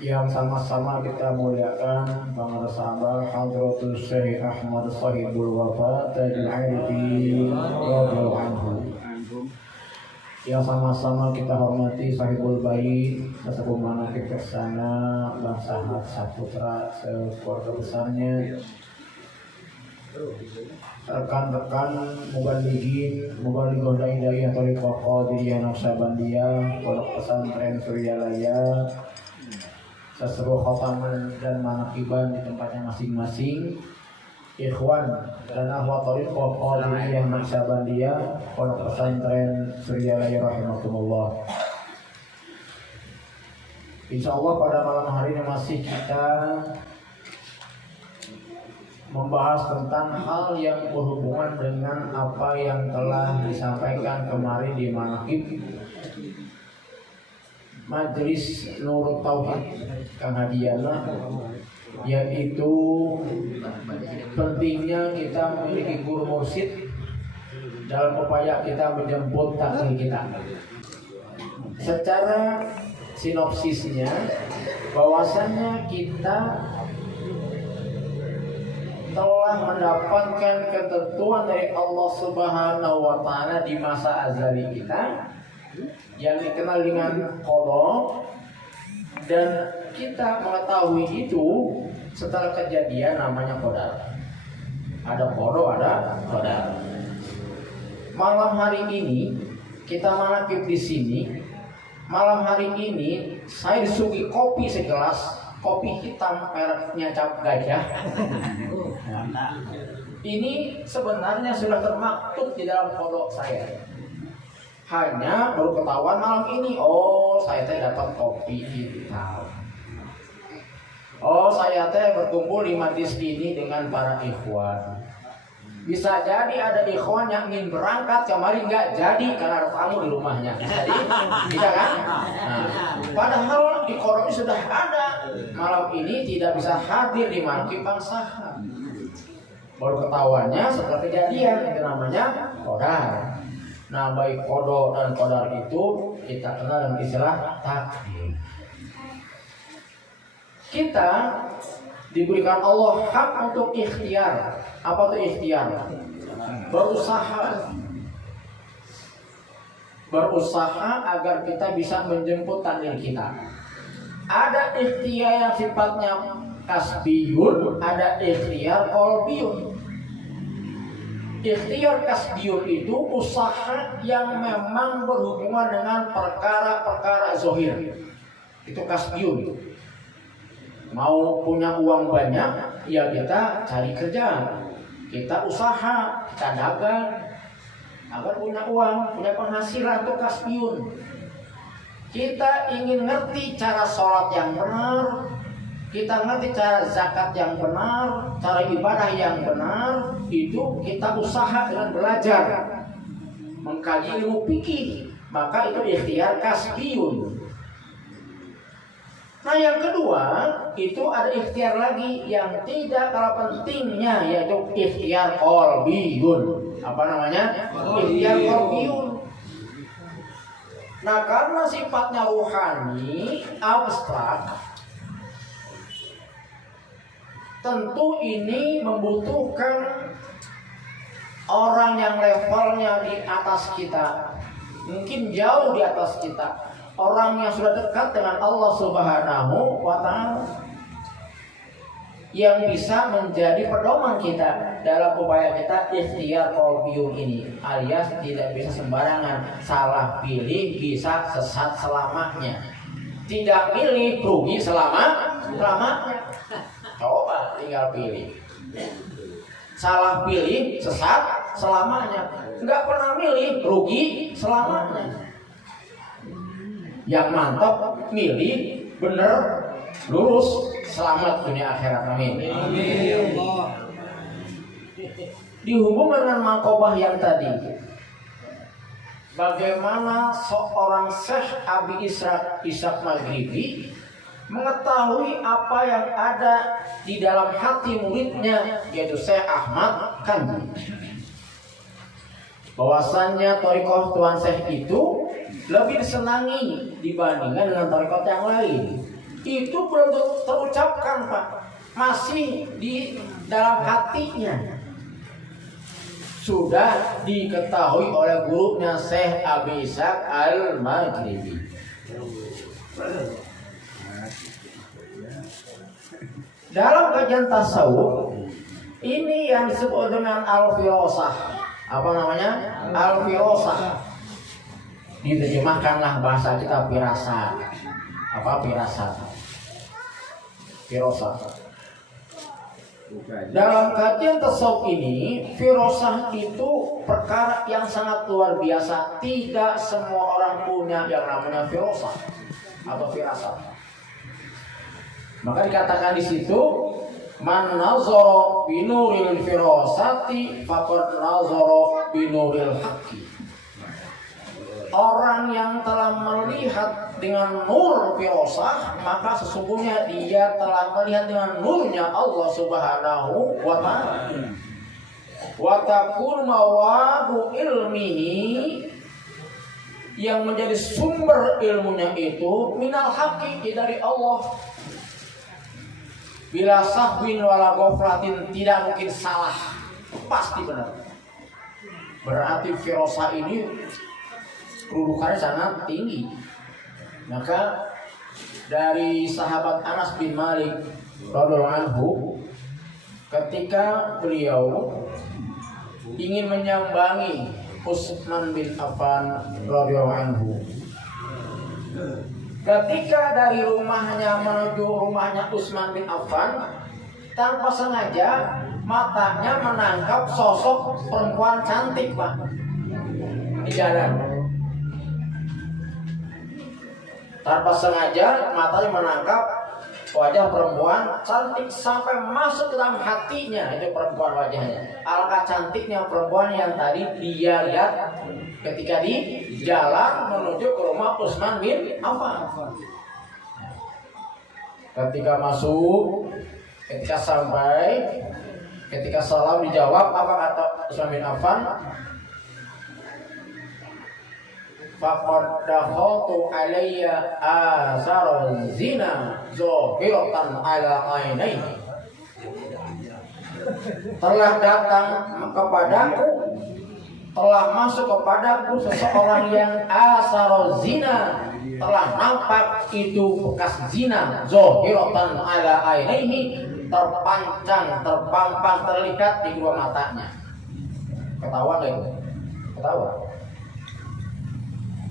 yang sama-sama kita muliakan para sahabat Hadratul Syekh Ahmad Sahibul Wafa Tajul Arifin radhiyallahu anhu. Yang sama-sama kita hormati Sahibul Bayi, sesepuh manaqib kersana, bangsa saputra sekeluarga besarnya, rekan-rekan mubalighin, mubalighoh dai-dai thariqah Qadiriyah Naqsabandiyah, pondok pesantren Suryalaya, seseru khotaman dan manaqiban di tempatnya masing-masing, ikhwan dan akhwat thariqah Qadiriyah Naqsabandiyah, pondok pesantren Suryalaya rahimakumullah. Insyaallah pada malam hari ini masih kita membahas tentang hal yang berhubungan dengan apa yang telah disampaikan kemarin di manaqib Majelis Nurut Tauhid Kang Hadiana, yaitu pentingnya kita memiliki guru mursyid dalam upaya kita menjemput takdir kita. Secara sinopsisnya, bahwasannya kita telah mendapatkan ketentuan dari Allah Subhanahu wa Ta'ala di masa azali kita yang dikenal dengan qada, dan kita mengetahui itu setelah kejadian namanya qadar. Ada qada, ada qadar. Malam hari ini kita manaqib di sini. Malam hari ini saya disuguhi kopi segelas, kopi hitam mereknya Cap Gajah. Ini sebenarnya sudah termaktub di dalam kodok saya. Hanya baru ketahuan malam ini, oh saya teh dapat kopi hitam. Oh saya teh berkumpul di majlis ini dengan para ikhwan. Bisa jadi ada ikhwan yang ingin berangkat kemarin nggak jadi karena ada tamu di rumahnya. Jadi bisa kan? Nah, padahal di kodok sudah ada. Malam ini tidak bisa hadir di manaqib bangsa. Baru ketahuannya setelah kejadian, itu namanya qadar. Nah, baik qada dan qadar itu kita kenal dengan istilah takdir. Kita diberikan Allah hak untuk ikhtiar. Apa itu ikhtiar? Berusaha agar kita bisa menjemput takdir kita. Ada ikhtiar yang sifatnya kasbiyun, ada ikhtiar qalbiyun. Ikhtiar kasbiyun itu usaha yang memang berhubungan dengan perkara-perkara zahir. Itu kasbiyun. Mau punya uang banyak, ya kita cari kerja. Kita usaha, kita dagang agar punya uang, punya penghasilan, itu kasbiyun. Kita ingin ngerti cara sholat yang benar, kita ngerti cara zakat yang benar, cara ibadah yang benar, itu kita usaha dengan belajar, mengkaji ilmu fikih, maka itu ikhtiar kasbiyun. Nah yang kedua, itu ada ikhtiar lagi yang tidak kalah pentingnya, yaitu ikhtiar qalbiyun. Apa namanya? Ikhtiar qalbiyun. Nah karena sifatnya ruhani, abstrak, tentu ini membutuhkan orang yang levelnya di atas kita, mungkin jauh di atas kita, orang yang sudah dekat dengan Allah Subhanahu wa Ta'ala, yang bisa menjadi pedoman kita dalam upaya kita ikhtiar qalbiyun ini, alias tidak bisa sembarangan, salah pilih bisa sesat selamanya, tidak pilih rugi selamanya. Coba tinggal pilih. Salah pilih sesat selamanya, nggak pernah milih rugi selamanya. Yang mantap milih bener lurus selamat dunia akhirat, amin. Amin. Dihubungkan dengan maqobah yang tadi, bagaimana seorang Syekh Abi Ishaq Maghribi mengetahui apa yang ada di dalam hati muridnya, yaitu Syekh Ahmad Kanji. Bahwasannya thariqah Tuan Syekh itu lebih disenangi dibandingkan dengan thariqah yang lain. itu belum terucapkan Pak, masih di dalam hatinya. Sudah diketahui oleh gurunya Syekh Abi Ishaq Al-Maghribi. Dalam kajian tasawuf ini yang disebut dengan al-firasah. Apa namanya? Al-firasah. Diterjemahkanlah bahasa kita firasat. Apa firasat? Firasat. Dalam kajian tasawuf ini, firasah itu perkara yang sangat luar biasa. Tidak semua orang punya yang namanya firasah atau firasat. Maka dikatakan di situ, man nazara binuril firasati faqad nazara binuril haqqi. Orang yang telah melihat dengan nur firasah, maka sesungguhnya dia telah melihat dengan nurnya Allah Subhanahu wa ta'ala. Wa takun mawadu ilmihi, yang menjadi sumber ilmunya itu minal haqqi, dari Allah. Bila sahwin wala ghaflatin, tidak mungkin salah, pasti benar. Berarti firasah ini kedudukannya sangat tinggi. Maka dari sahabat Anas bin Malik radhiyallahu anhu, ketika beliau ingin menyambangi Utsman bin Affan radhiyallahu anhu, ketika dari rumahnya menuju rumahnya Utsman bin Affan, tanpa sengaja matanya menangkap sosok perempuan cantik Pak di jalan. Tanpa sengaja matanya menangkap wajah perempuan cantik sampai masuk ke dalam hatinya itu perempuan wajahnya. Alangkah cantiknya perempuan yang tadi dia lihat ketika di jalan menuju ke rumah Utsman bin Affan. Ketika masuk, ketika sampai, ketika salam dijawab, apa kata Utsman bin Affan? Faqad dakhaltu alayya azar zina zahiratan ala ainai. Telah datang kepadaku, telah masuk kepadaku seseorang yang asar zina, telah nampak itu bekas zina, zahiratan ala ainaihi, terpancang, terpampang, terlihat di dua matanya. Ketawa enggak itu? Ketawa.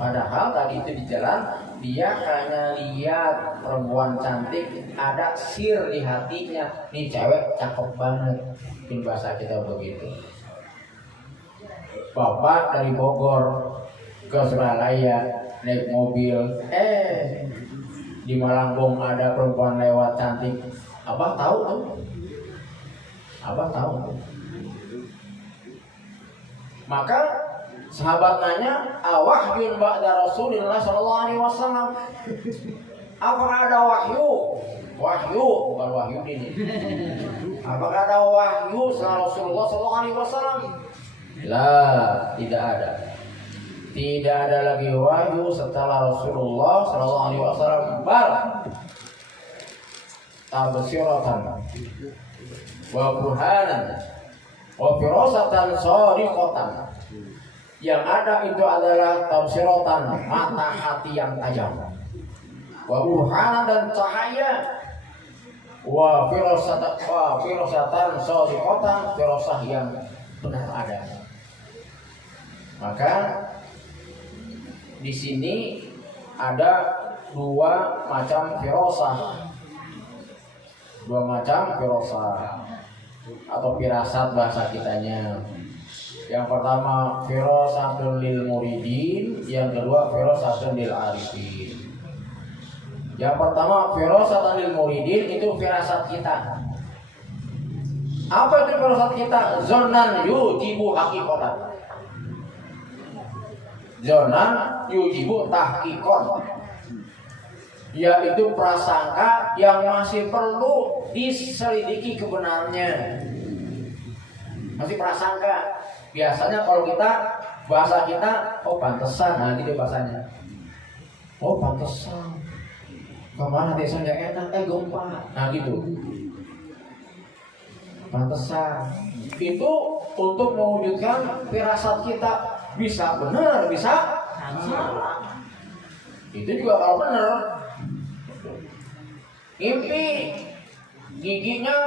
Padahal tadi itu di jalan dia hanya lihat perempuan cantik, ada sir di hatinya, nih cewek cakep banget. Mungkin bahasa kita begitu. Bapak dari Bogor ke Surabaya naik mobil, di Malangbong ada perempuan lewat cantik. Abah tahu tuh? Abah tahu tuh? Maka sahabat nanya, awahyun ba'da Rasulullah sallallahu alaihi wasallam. Apakah ada wahyu? Wahyu, bukan wahyu ini. Apakah ada wahyu setelah Rasulullah sallallahu alaihi wasallam? La, tidak ada. Tidak ada lagi wahyu setelah Rasulullah sallallahu alaihi wasallam. Bal tabsiratan wa burhanan wa firasatan shariqatan. Yang ada itu adalah tafsiratan, mata hati yang tajam, wa burhanan, dan cahaya, wa firasatan shadiqatan, firasah yang benar ada. Maka di sini ada dua macam firasah, dua macam firasah atau firasat bahasa kitanya. Yang pertama firasatun lil muridin, yang kedua firasatun lil arifin. Yang pertama firasatun lil muridin itu firasat kita. Apa itu firasat kita? Zonan yujibu hakikatan. Zonan yujibu tahqiqan, yaitu prasangka yang masih perlu diselidiki kebenarannya. Masih prasangka. Biasanya kalau kita, bahasa kita, oh pantesan, nah gitu bahasanya. Oh pantesan. Kemana desa yang enak? Gempa. Nah gitu. Pantesan. Itu untuk mewujudkan firasat kita bisa benar, bisa salah. Itu juga kalau benar. Ngimpi giginya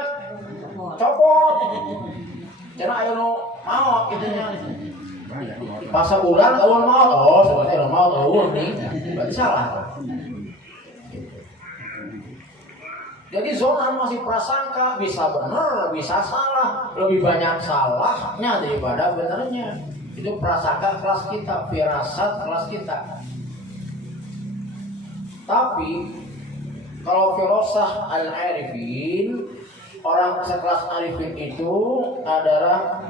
copot. Jangan ayo mau gitunya. Pas bulan awal mau, oh sebenarnya mau awal nih, berarti salah. Jadi zona masih prasangka, bisa benar, bisa salah, lebih banyak salahnya daripada benernya. Itu prasangka kelas kita, firasat kelas kita. Tapi kalau firasah al-arifin, orang sekelas arifin itu adalah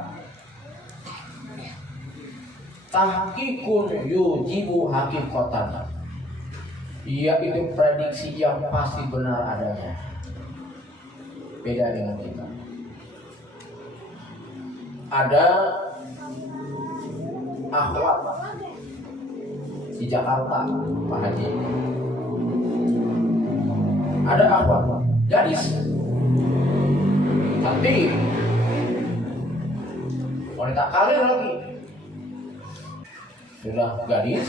tahqiqun yujibu hakikatan. Ia itu prediksi yang pasti benar adanya. Beda dengan kita. Ada akhwat di Jakarta, Pak Haji. Ada akhwat, gadis, cantik, wanita karir lagi. Sudah gadis,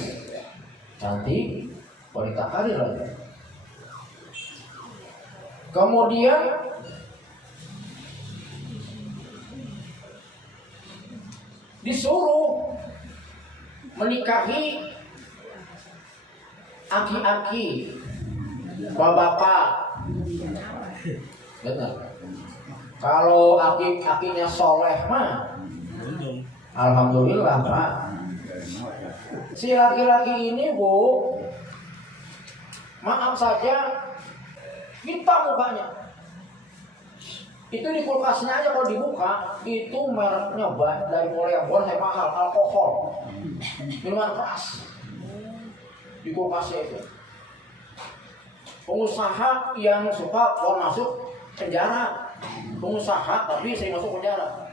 cantik, wanita karir lagi. Kemudian disuruh menikahi aki-aki, bapak-bapak. Benar. Kalau aki-akinya soleh mah, alhamdulillah Pak. Si laki-laki ini Bu, maaf saja, hitam mukanya. Itu di kulkasnya aja kalau dibuka, itu mereknya dari mulai yang boleh mahal, alkohol, minuman keras. Di kulkasnya itu. Pengusaha yang suka mau masuk penjara, pengusaha tapi saya masuk penjara.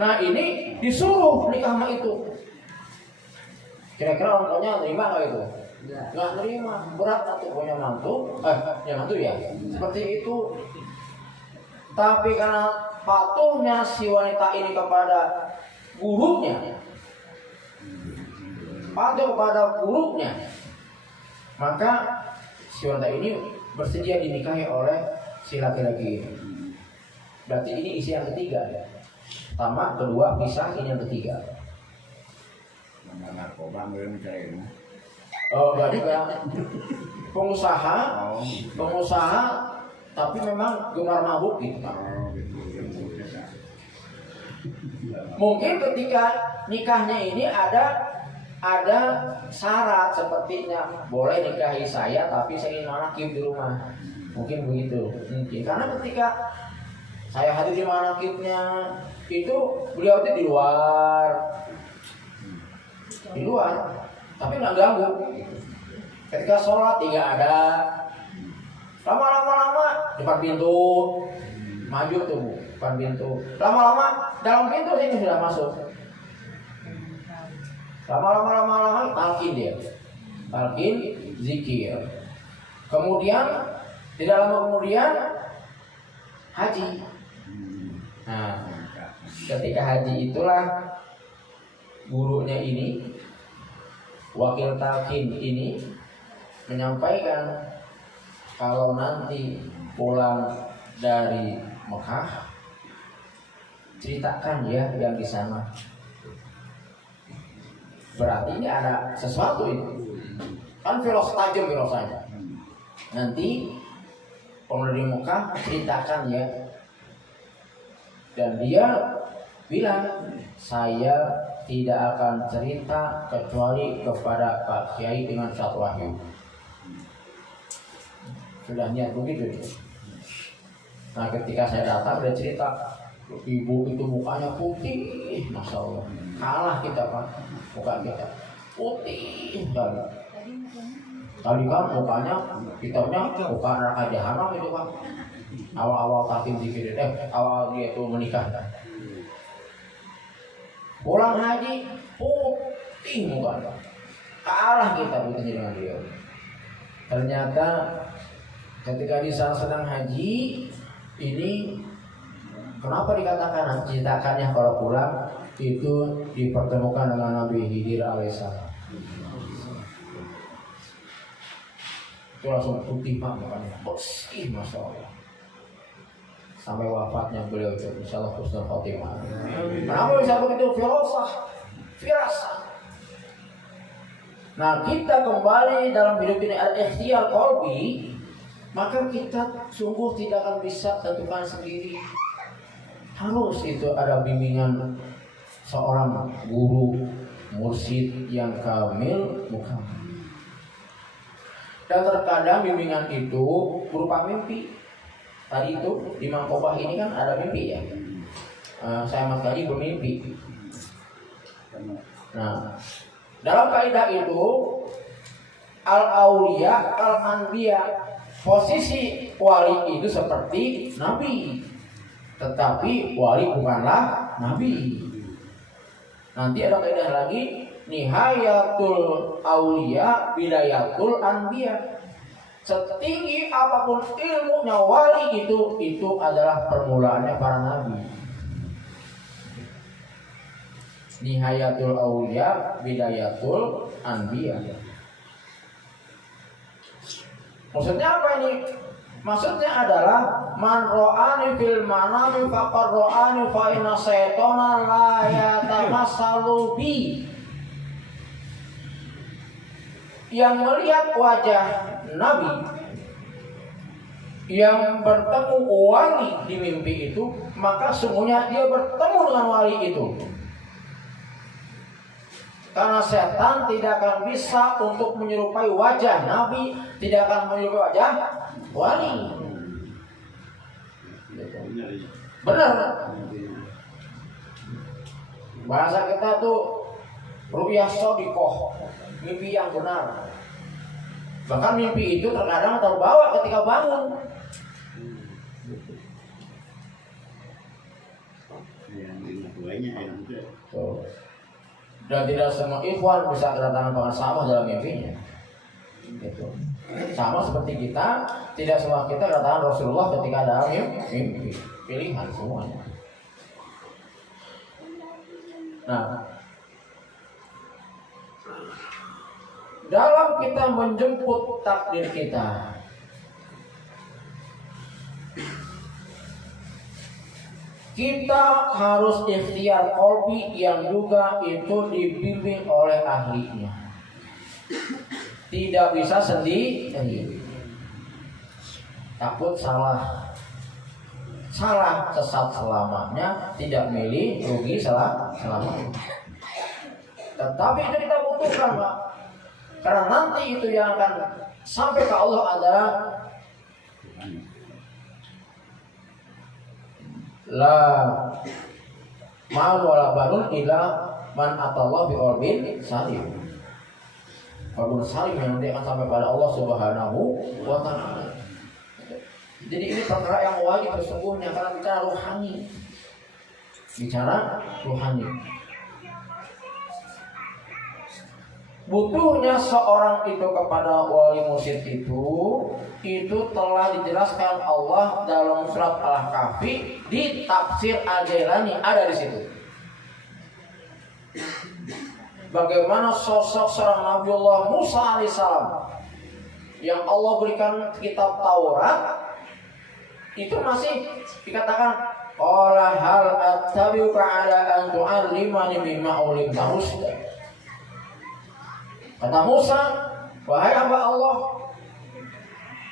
Nah ini disuruh nikah sama itu. Kira-kira orang tuanya terima nggak itu? Nggak terima, berat nanti punya mantu, ya mantu ya. Seperti itu. Tapi karena patuhnya si wanita ini kepada gurunya, patuh kepada gurunya, maka si wanita ini bersedia dinikahi oleh si laki-laki ini. Berarti ini isi yang ketiga ya. Pertama, kedua, pisah, ini yang ketiga. Narkoba belum mencari. Oh, enggak juga. Pengusaha, tapi memang gemar mabuk gitu. Mungkin ketika nikahnya ini ada syarat sepertinya boleh nikahi saya tapi saya ingin manakib di rumah. Mungkin begitu. Mungkin karena ketika saya hadir di manakibnya itu beliau itu di luar, tapi nggak ganggu. Ketika sholat tidak ada, lama depan pintu maju tuh Bu, depan pintu. Lama dalam pintu ini sudah masuk. Lama talqin dia, talqin zikir. Kemudian tidak lama kemudian haji. Nah, ketika haji itulah gurunya ini, wakil talqin ini menyampaikan kalau nanti pulang dari Mekah ceritakan ya yang di sana. Berarti ini ada sesuatu itu. Kan tajam filosofanya. Nanti pulang dari Mekah ceritakan ya. Dan dia bilang saya tidak akan cerita kecuali kepada Pak Kiai dengan satu wahyu. Sudah niat begitu. Nah ketika saya datang dia cerita, ibu itu mukanya putih, masya Allah. Kalah kita Pak, muka kita putih sekali. Tadi kan mukanya, hitamnya muka neraka jahanam itu Pak. Awal-awal takim zikir, awal dia itu menikah. Pulang haji putih mukanya, kalah kita putihnya dengan dia. Ternyata ketika di sana sedang haji, ini kenapa dikatakan ceritakannya kalau pulang itu dipertemukan dengan Nabi Khidir alaihissalam. Itu langsung putih pak mukanya, bersih masya Allah. Sampai wafatnya beliau itu, insyaallah husnul khotimah. Kenapa bisa begitu? Firasah. Nah, kita kembali dalam hidup ini al-ikhtiyar qalbi, maka kita sungguh tidak akan bisa tentukan sendiri. Harus itu ada bimbingan seorang guru mursyid yang kamil mukamil. Dan terkadang bimbingan itu berupa mimpi. Tadi itu di Mangkobah ini kan ada mimpi ya. Saya Mas Gaji bermimpi. Nah, dalam kaidah itu al-auliya al-anbiya, posisi wali itu seperti nabi, tetapi wali bukanlah nabi. Nanti ada kaidah lagi, nihayatul auliya bidayatul anbiya. Setinggi apapun ilmunya wali itu adalah permulaannya para nabi. Nihayatul auliya bidayatul anbiya. Maksudnya apa ini? Maksudnya adalah man ra'ani fil manami faqad ra'ani fa inna syaitana la yatamassalu bi. Yang melihat wajah Nabi, yang bertemu wali di mimpi itu, maka sungguhnya dia bertemu dengan wali itu. Karena setan tidak akan bisa untuk menyerupai wajah Nabi, tidak akan menyerupai wajah wali. Benar. Bahasa kita tuh ru'yah shadiqah, mimpi yang benar. Bahkan mimpi itu terkadang terbawa ketika bangun. Dan tidak semua ikhwan bisa kedatangan pengasamah dalam mimpinya. Gitu. Sama seperti kita, tidak semua kita kedatangan Rasulullah ketika dalam mimpi. Pilihan semuanya. Nah, dalam kita menjemput takdir kita, kita harus ikhtiar qalbi yang juga itu dibimbing oleh ahlinya. Tidak bisa sendiri. Takut salah sesat selamanya, tidak milih rugi selamanya. Tetapi itu kita butuhkan Pak. Karena nanti itu yang akan sampai ke Allah adalah la mal wala banun illa man atallah bi qalbin salim. Qalbun salim yang nanti akan sampai pada Allah Subhanahu wa taala. Jadi ini perkara yang wajib sesungguhnya karena bicara rohani. Butuhnya seorang itu kepada wali mursyid itu telah dijelaskan Allah dalam surat Al-Kahfi di tafsir Al-Jailani, ada di situ. Bagaimana sosok seorang Nabiullah Musa alaihissalam yang Allah berikan kitab Taurat itu masih dikatakan qala hal attabi'uka ala an tu'allimani mimma ulimta rusyda. Kata Musa, wahai hamba Allah,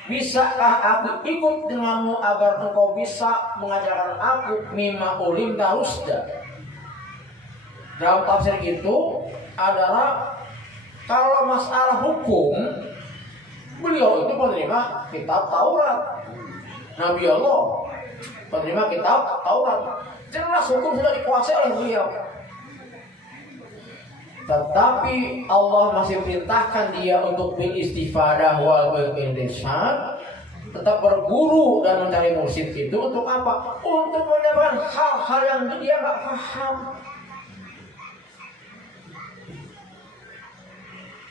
bisakah aku ikut denganmu agar engkau bisa mengajarkan aku mimma ulimta rusyda. Dalam tafsir itu adalah kalau masalah hukum, beliau itu menerima kitab Taurat. Nabi Allah menerima kitab Taurat. Jelas hukum sudah dikuasai oleh beliau. Tetapi Allah masih perintahkan dia untuk beristifadah wal irsyad, tetap berguru dan mencari mursyid itu untuk apa? Untuk mendapatkan hal-hal yang dia nggak paham.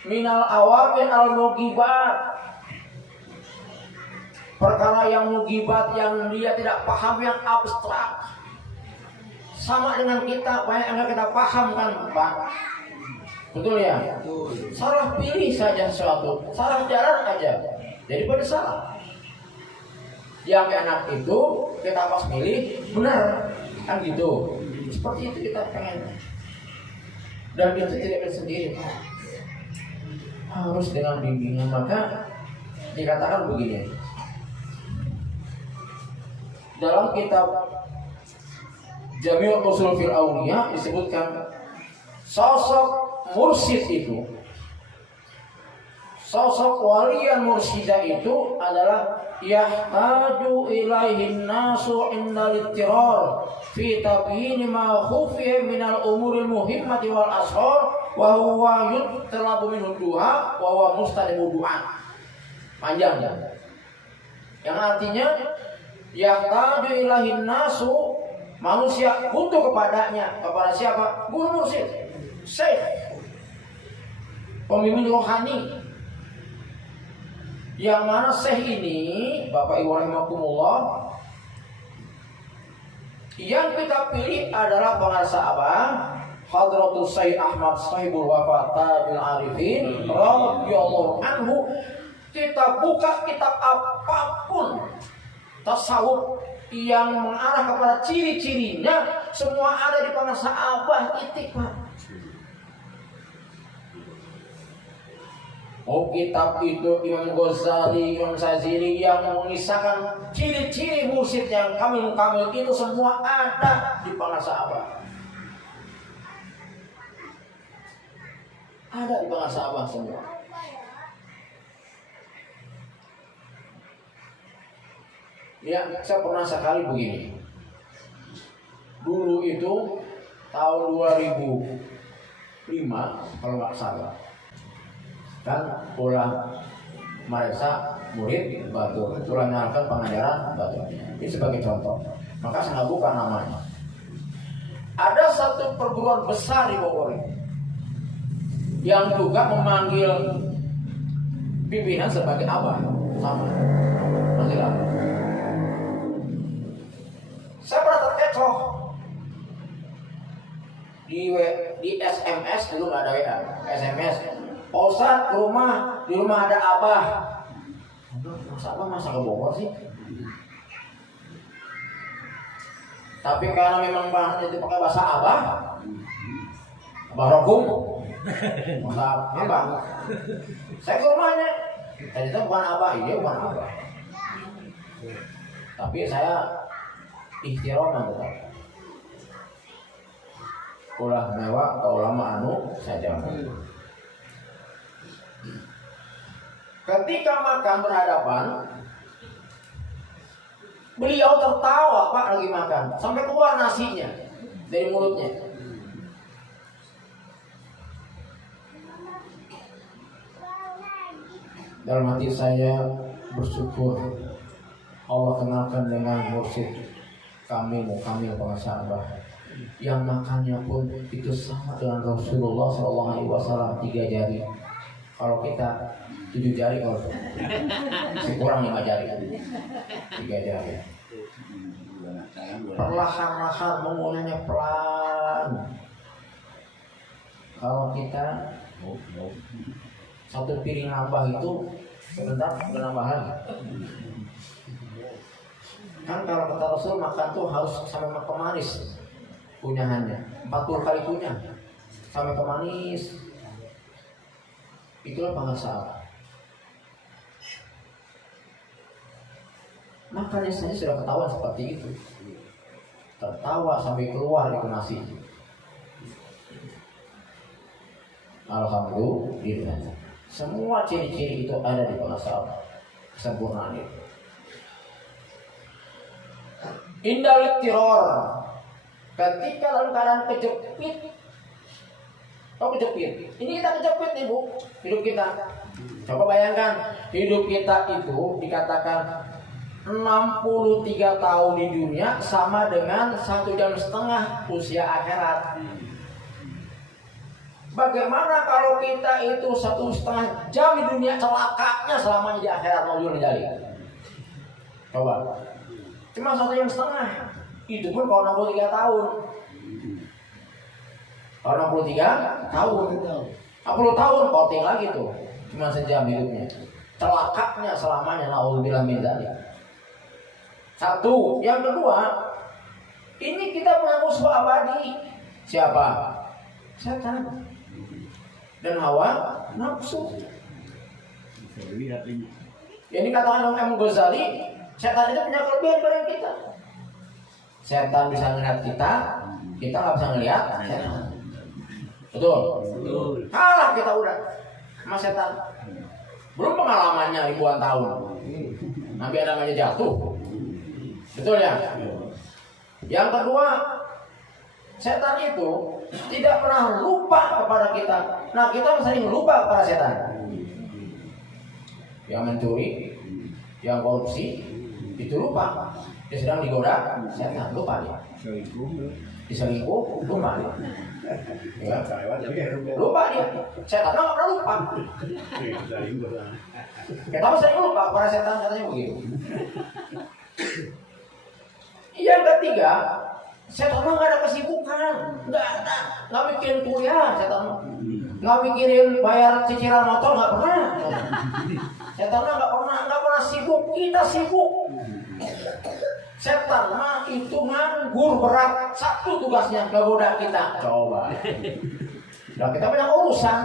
Minal awamir al-mugibat, perkara yang mugibat yang dia tidak paham, yang abstrak. Sama dengan kita, banyak yang kita paham kan Pak? Betul ya? Salah pilih saja sesuatu, salah jalan aja, jadi pada salah. Yang enak itu kita pas pilih benar, kan gitu. Seperti itu kita pengen. Dan itu tidak sendiri, harus dengan bimbingan. Maka dikatakan begini dalam kitab Jami'ul Ushul fil Awliya, disebutkan sosok mursyid itu, sosok waliyan mursyidah itu adalah yahtaju ilaihin nasu indal ittirar fi tabyin ma khufiya minal umuril muhimmati wal ashar wa huwa yutlabu minhu duha wa huwa mustadimu du'a. Panjang ya. Yang artinya yahtaju ilaihin nasu, manusia butuh kepadanya. Kepada siapa? Guru mursyid, syekh, pemimpin rohani. Yang mana syekh ini, Bapak Ibu rahimakumullah, yang kita pilih adalah pengarsa apa? Hadratus Syekh Ahmad Sahibul Wafat Tabil Arifin radhiyallahu anhu. Kita buka kitab apapun tasawuf yang mengarah kepada ciri-cirinya, semua ada di pengarsa Abah Titik, Pak. Oh, kitab itu Imam Ghazali, Imam Sazili yang mengisahkan ciri-ciri mursyid yang kamil itu semua ada di pengarsa Abah. Ada di pengarsa Abah semua. Ya, saya pernah sekali begini. Dulu itu tahun 2005 kalau nggak salah. Kan ulah Marisa murid Batu, ulah menjalankan pengajaran Batu. Ini sebagai contoh. Maka saya buka namanya. Ada satu perguruan besar di Bogor yang juga memanggil pimpinan sebagai abah, sama masih lama. Saya pernah terkecoh di SMS, dulu nggak ada WA, SMS. Pak Ustadz ke rumah, di rumah ada abah. Masa abah masa ke Bogor sih? Tapi karena memang bahannya itu pakai bahasa abah, abah rokum, masa abah. Saya ke rumahnya, tadi itu bukan abah, iya bukan abah. Tapi saya ikhtiaran tetap. Ulah mewah ke ulama anu saja. Ketika makan berhadapan, beliau tertawa Pak lagi makan, sampai keluar nasinya dari mulutnya. Dalam hati saya bersyukur Allah kenalkan dengan mursyid kami pengarsa Abah, yang makannya pun itu sama dengan Rasulullah SAW 3 jari. Kalau kita 7 jari, kalau masih kurang 5 jari, 3 jari. Perlahan-lahan mengulangnya pelan. Kalau kita satu piring nambah itu sebentar udah nambahan. Kan kalau kata Rasul makan tuh harus sampai ke manis kunyahannya, 40 kali kunyah sampai ke manis. Itulah pengarsa. Makanya saya sudah ketahuan seperti itu. Tertawa sampai keluar itu nasi. Alhamdulillah. Semua ciri-ciri itu ada di pengarsa. Kesempurnaan itu. Indal tiror. Ketika dalam keadaan kejepit. Oh, kejepit. Ini kita kejepit nih Bu, hidup kita. Coba bayangkan, hidup kita itu dikatakan 63 tahun di dunia sama dengan 1,5 jam usia akhirat. Bagaimana kalau kita itu 1,5 jam di dunia celakanya selamanya di akhirat, mau jadi. Coba. Cuma 1,5 tahun. Itu pun kalau 63 tahun. Kalau 63 tahun. 40 tahun voting lagi tuh. Cuma sejam hidupnya. Celakanya selamanya, naudzubillah min dzalik. Satu, yang kedua, ini kita punya musuh abadi. Siapa? Setan. Dan hawa nafsu. Ini katakan Imam Ghazali, setan itu punya kelebihan dari kita. Setan bisa ngeliat kita, kita nggak bisa ngeliat setan. Betul? Kalah kita udah sama setan. Belum pengalamannya ribuan tahun. Nabi Adam aja jatuh. Betul ya? Yang kedua, setan itu tidak pernah lupa kepada kita. Nah, kita sering lupa kepada setan. Yang mencuri, yang korupsi, itu lupa. Dia sedang digoda setan, lupa dia. Diselingkuh, lupa dia. Ya. Lupa dia. Setan nggak pernah lupa. Kita sering lupa kepada setan, katanya begitu. Yang ketiga, setan nggak ada kesibukan, nggak mikirin kuliah, setan nggak mikirin bayar cicilan motor, nggak pernah. Setan nggak pernah sibuk, kita sibuk. Setan mah itu nganggur berat, satu tugasnya kegoda kita. Coba. Nah, kita punya urusan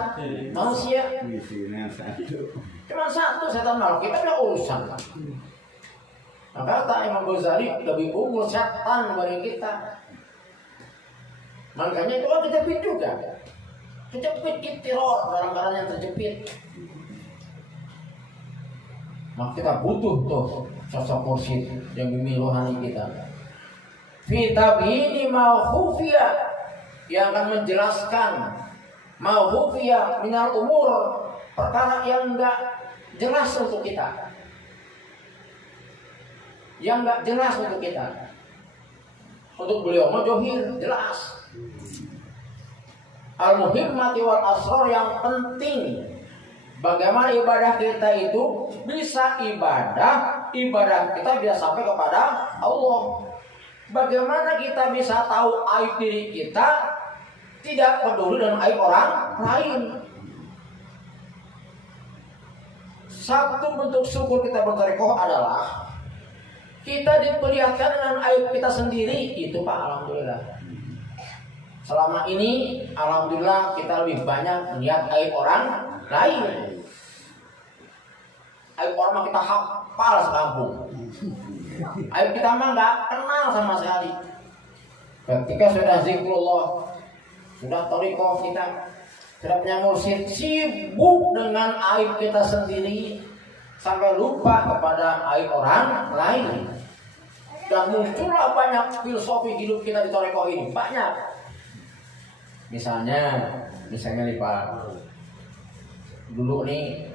manusia. Cuma satu setan malu, kita punya urusan. Nah, kata Imam Ghazali lebih unggul setan dari kita. Makanya itu kan kejepit juga. Kejepit teror, barang-barang yang terjepit. Maka kita butuh tuh sosok mursyid yang bimbing rohani kita. Fitabini mauhufia yang akan menjelaskan mauhufia minal umur, perkara yang enggak jelas untuk kita. Yang enggak jelas untuk kita. Untuk beliau mah johir jelas. Al-muhimmati wal asrar yang penting. Bagaimana ibadah kita itu bisa ibadah kita bisa sampai kepada Allah. Bagaimana kita bisa tahu aib diri kita, tidak peduli dengan aib orang lain. Satu bentuk syukur kita bertarekoh adalah kita diperlihatkan dengan aib kita sendiri. Itu Pak, alhamdulillah. Selama ini alhamdulillah kita lebih banyak melihat aib orang lain. Aib orang mah kita hafal sekampung. Aib kita mah nggak kenal sama sekali. Ketika sudah zikrullah, sudah thariqah kita, sudah punya mursyid, sibuk dengan aib kita sendiri sampai lupa kepada aib orang lain. Dan muncullah banyak filosofi hidup kita di thariqah ini, banyak. Misalnya nih Pak, dulu nih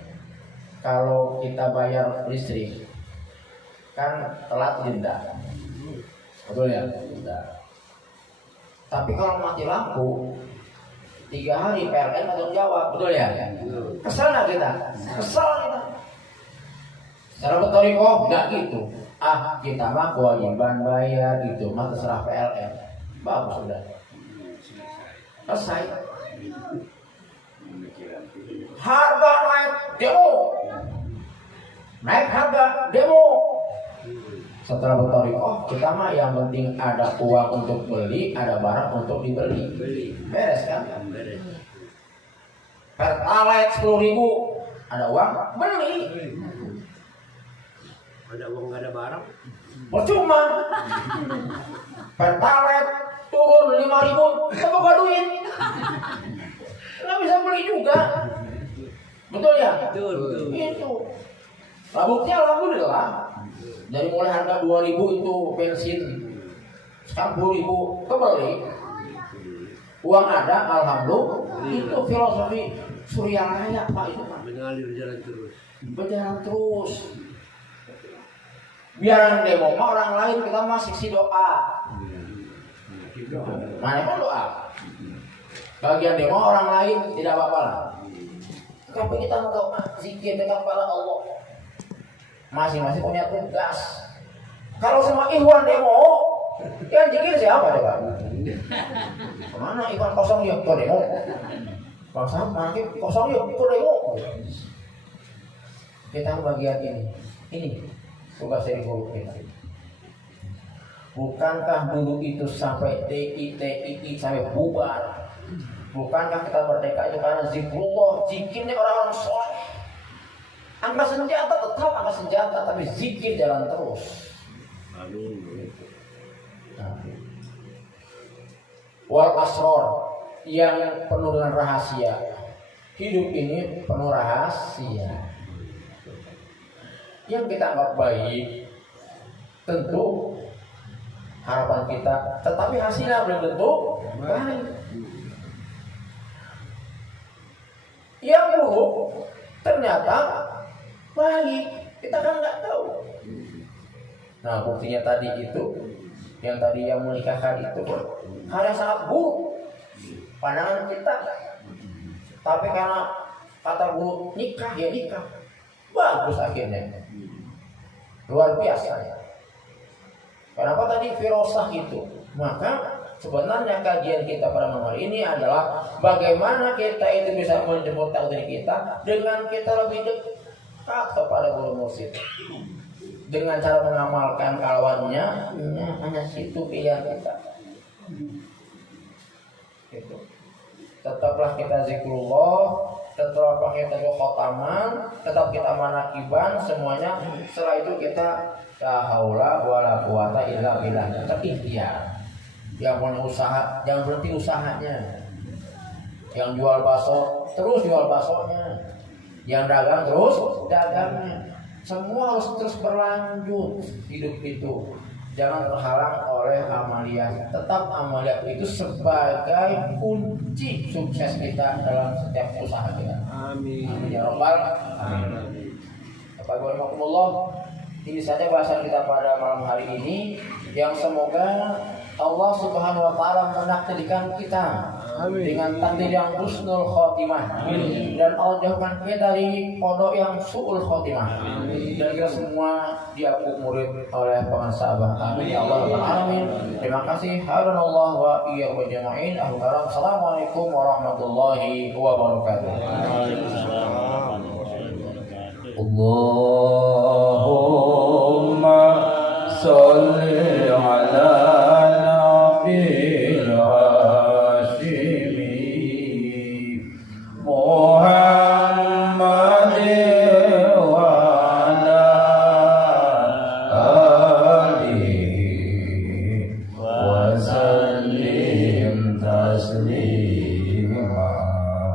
kalau kita bayar listrik kan telat denda, betul ya? Denda. Tapi kalau mati lampu 3 hari PLN atau jawab, betul ya? Kesel nggak kita? Kesel kita. Secara thariqah nggak gitu. Kita mah kewajiban bayar itu mah terserah PLN. Bagus sudah. Selesai. Harga naik demo. Naik harga demo. Setelah berthariqah, kita mah yang penting ada uang untuk beli, ada barang untuk dibeli. Beres kan? Pertalite 10.000, ada uang beli. Ada uang nggak ada barang? Percuma. Pertalite turun 5.000, kita buka duit. Nggak bisa beli juga. Betul ya? Betul. Itu. Nah, buktinya alhamdulillah. Dari mulai harga 2.000 itu bensin, sekarang 10.000 kebeli. Uang ada, alhamdulillah. Itu filosofi Surya Raya Pak itu Pak. Mengalir jalan terus. Berjalan terus. Biar demo mah orang lain, kita mah sisi doa. Mana pun doa. Bagian demo orang lain tidak apa-apa lah. Tapi kita doa zikir dengan kepala Allah. Masing-masing punya tugas. Kalau semua Ikhwan demo, yang zikir siapa coba? Kemana Ikhwan kosong yuk tuh demo? Bang sama kosong yuk tuh demo. Kita bagian ini tugas dari guru kita. Bukankah dulu itu sampai TII sampai bubar? Bukankah kita merdeka itu karena zikrullah, zikirnya orang-orang soleh? Angkat senjata tetap angkat senjata, tapi zikir jalan terus. Amin. Wal asror yang penuh dengan rahasia. Hidup ini penuh rahasia. Yang kita anggap baik, tentu harapan kita, tetapi hasilnya belum tentu baik. Yang buruk ternyata baik, kita kan nggak tahu. Nah buktinya tadi itu, yang tadi yang menikahkan itu hal yang sangat buruk pandangan kita, tapi karena kata guru nikah ya nikah, bagus akhirnya, luar biasa. Kenapa tadi firasah itu? Maka sebenarnya kajian kita pada malam hari ini adalah bagaimana kita itu bisa menjemput takdir kita dengan kita lebih dekat kepada guru mursyid. Dengan cara mengamalkan kawannya, hanya situ pilihan kita. Gitu. Tetaplah kita zikrullah, tetaplah kita khotaman, tetap kita manakiban semuanya. Setelah itu kita la haula wala quwata illa billah. Tapi ikhtiar. Yang punya usaha, jangan berhenti usahanya. Yang jual bakso, terus jual baksonya. Yang dagang, terus dagangnya. Semua harus terus berlanjut hidup itu. Jangan terhalang oleh amalia. Tetap amalia itu sebagai kunci sukses kita dalam setiap usaha kita. Amin. Amin ya rabbal alamin. Bapak-bapak, ini saja bahasan kita pada malam hari ini, yang semoga Allah Subhanahu wa taala menakdirkan kita dengan takdir yang husnul khotimah. Dan Allah jauhkan kita dari pondok yang su'ul khotimah. Dan kita semua diaku murid oleh pengasabah. Amin ya Allah rabbal alamin. Terima kasih. Hadanallah wa iyyakum ajma'in. Assalamualaikum warahmatullahi wabarakatuh. Allahumma sholli ala nabil hashimi Muhammadin wa ala alihi wa sallim taslim.